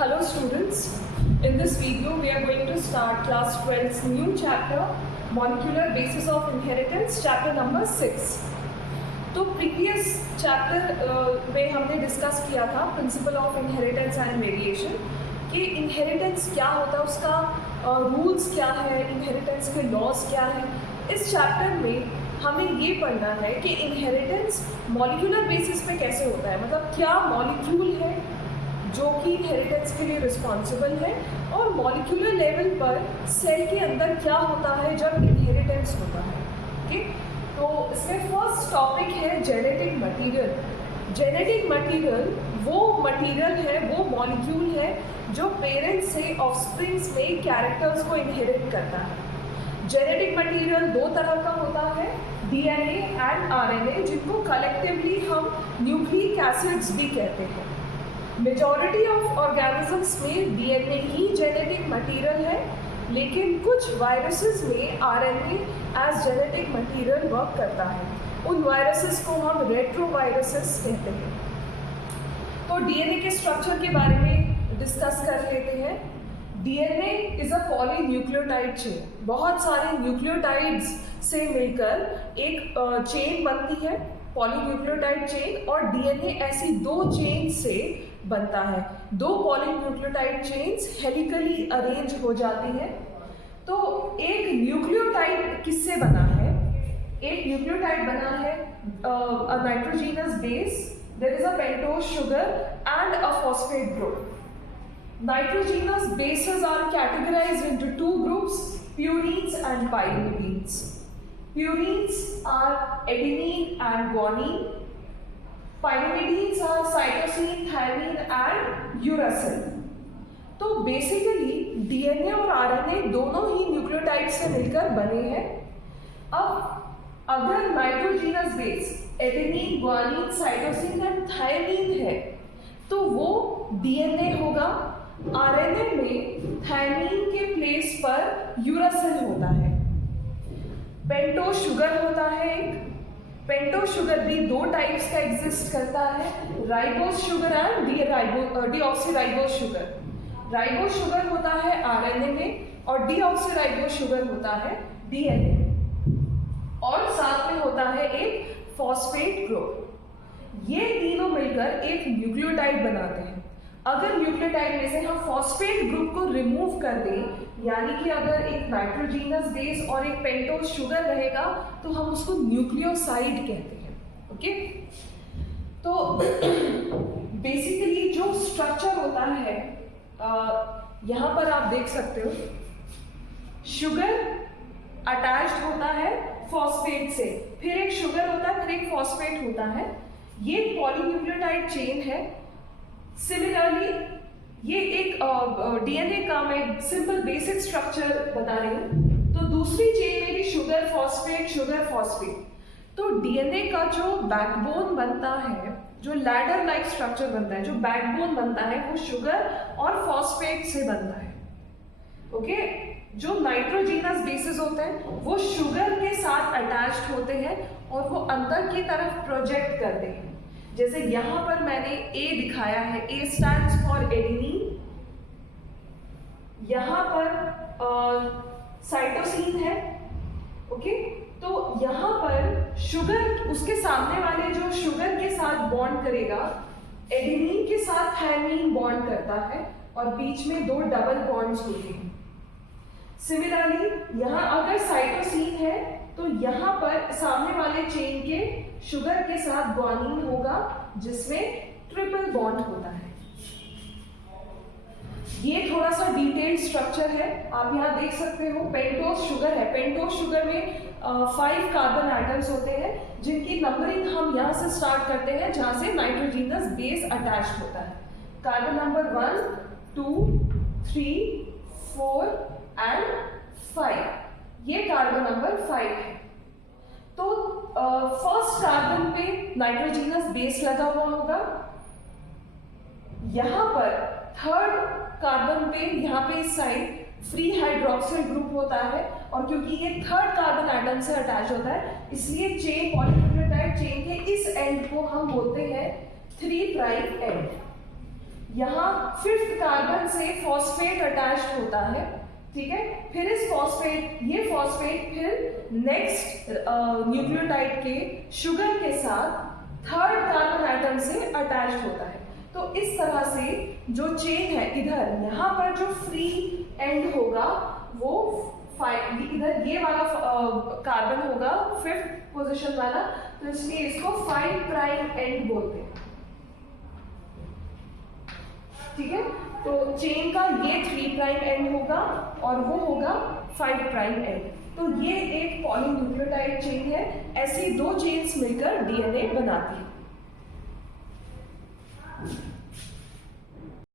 Hello students, in this video we are going to start class 12's new chapter, Molecular Basis of Inheritance, chapter number 6. तो previous chapter में हमने discuss किया था principle of inheritance and variation कि inheritance क्या होता है, उसका रूल्स क्या है, इनहेरिटेंस के लॉज क्या है। इस चैप्टर में हमें ये पढ़ना है कि इनहेरिटेंस मॉलिक्यूलर बेसिस पे कैसे होता है, मतलब क्या मॉलिक्यूल है जो कि इनहेरिटेंस के लिए रिस्पॉन्सिबल है और मॉलिक्यूलर लेवल पर सेल के अंदर क्या होता है जब इनहेरिटेंस होता है। ओके, तो इसमें फर्स्ट टॉपिक है जेनेटिक मटेरियल। जेनेटिक मटेरियल वो मटेरियल है, वो मॉलिक्यूल है जो पेरेंट्स से ऑफस्प्रिंग्स में कैरेक्टर्स को इनहेरिट करता है। जेनेटिक मटेरियल दो तरह का होता है, डीएनए एंड आरएनए, जिनको कलेक्टिवली हम न्यूक्लिक एसिड्स भी कहते हैं। मेजॉरिटी ऑफ ऑर्गेनिजम्स में डीएनए ही जेनेटिक मटेरियल है, लेकिन कुछ वायरसेस में RNA as genetic material work करता है। उन वायरसेस को हम रेट्रोवायरसेस कहते हैं। तो डीएनए के स्ट्रक्चर के बारे में डिस्कस कर लेते हैं। DNA is a polynucleotide chain. बहुत सारे न्यूक्लियोटाइड्स से मिलकर एक चेन बनती है, पॉलीन्यूक्लियोटाइड चेन, और डीएनए ऐसी दो चेन से बनता है। दो पॉलीन्यूक्लियोटाइड चेन्स हेलिकली अरेंज हो जाती है। तो एक न्यूक्लियोटाइड किससे बना है? एक न्यूक्लियोटाइड बना है a nitrogenous base, there is a pentose sugar and a phosphate group. Nitrogenous bases are categorized into two groups, purines and pyrimidines. Purines are adenine and guanine. Pyrimidines are cytosine, thymine and uracil. तो basically DNA और RNA दोनों ही nucleotide से मिलकर बने हैं। अब अगर nitrogenous base adenine, guanine, cytosine and thymine है तो वो डीएनए होगा। आरएनए में थायमीन के प्लेस पर यूरासिल होता है। पेंटोज शुगर होता है एक। पेंटोज शुगर भी दो टाइप्स का एग्जिस्ट करता है, ribose sugar and deoxyribose sugar. Ribose sugar होता है आरएनए में और डीऑक्सीराइबोज शुगर होता है डीएनए में, और साथ में होता है एक फॉस्फेट ग्रुप। ये तीनों मिलकर एक न्यूक्लियोटाइड बनाते हैं। अगर न्यूक्लियोटाइड में से हम फॉस्फेट ग्रुप को रिमूव कर दें, यानी कि अगर एक नाइट्रोजीनस बेस और एक पेंटोज शुगर रहेगा तो हम उसको न्यूक्लियोसाइड कहते हैं। ओके, तो बेसिकली जो स्ट्रक्चर होता है यहाँ पर आप देख सकते हो, शुगर अटैच्ड होता है फॉस्फेट से, फिर एक शुगर होता है, फिर एक फॉस्फेट होता है। ये पॉलीन्यूक्लियोटाइड चेन है। सिमिलरली ये एक डीएनए का मैं सिंपल बेसिक स्ट्रक्चर बता रही हूँ, तो दूसरी चेन में भी शुगर फॉस्फेट, शुगर फॉस्फेट। तो डीएनए का जो बैकबोन बनता है, जो लैडर लाइक स्ट्रक्चर बनता है, जो बैकबोन बनता है, वो शुगर और फॉस्फेट से बनता है। ओके, जो नाइट्रोजीनस बेसिस होते हैं वो शुगर के साथ अटैच्ड होते हैं और वो अंदर की तरफ प्रोजेक्ट करते हैं। जैसे यहाँ पर मैंने ए दिखाया है, ए स्टैंड्स फॉर एडेनिन। यहाँ पर साइटोसिन है। ओके, तो यहाँ पर शुगर, उसके सामने वाले जो शुगर के साथ बॉन्ड करेगा, एडेनिन के साथ थायमीन बॉन्ड करता है और बीच में दो डबल बॉन्ड्स होते हैं। सिमिलरली यहाँ अगर साइटोसिन है तो यहाँ पर सामने वाले चेन के शुगर के साथ गुआनिन होगा जिसमें ट्रिपल बॉन्ड होता है। ये थोड़ा सा डिटेल्ड स्ट्रक्चर है, आप यहाँ देख सकते हो। पेंटोज शुगर है, पेंटोज शुगर में 5 कार्बन एटम्स होते हैं जिनकी नंबरिंग हम यहाँ से स्टार्ट करते हैं जहाँ से नाइट्रोजीनस बेस अटैच्ड होता है। कार्बन नंबर 1, 2, 3, 4 एंड 5, ये कार्बन नंबर 5 है। तो फर्स्ट कार्बन पे नाइट्रोजीनस बेस लगा हुआ होगा। यहाँ पर थर्ड कार्बन पे, यहाँ पे इस साइड फ्री हाइड्रोक्सिल ग्रुप होता है, और क्योंकि ये थर्ड कार्बन एटम से अटैच होता है इसलिए चेन, पॉलीन्यूक्लियोटाइड चेन के इस एंड को हम बोलते हैं 3' एंड। यहाँ 5th कार्बन से फॉस्फेट अटैच होता है, ठीक है। फिर इस ये फॉस्फेट फिर नेक्स्ट न्यूक्लियोटाइड के शुगर के साथ 3rd कार्बन एटम से अटैच होता है। तो इस तरह से जो चेन है, इधर यहाँ पर जो फ्री एंड होगा वो इधर ये वाला कार्बन होगा 5th पोजीशन वाला, तो इसलिए इसको 5 प्राइम एंड बोलते हैं, ठीक है। तो चेन का ये 3 प्राइम एंड होगा और वो होगा 5 प्राइम एंड। तो ये एक पॉलीन्यूक्लियोटाइड चेन है। ऐसी 2 चेन्स मिलकर डीएनए बनाती है।